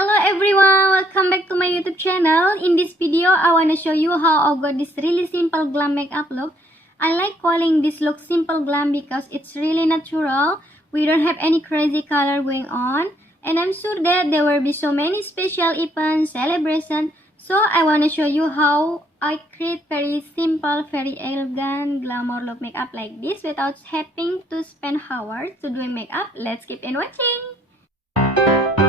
Hello everyone, welcome back to my YouTube channel. In this video, I want to show you how I got this really simple glam makeup look. I like calling this look simple glam because it's really natural. We don't have any crazy color going on. And I'm sure that there will be so many special events, celebrations. So I want to show you how I create very simple, very elegant glamour look makeup like this without having to spend hours to doing makeup. Let's keep on watching.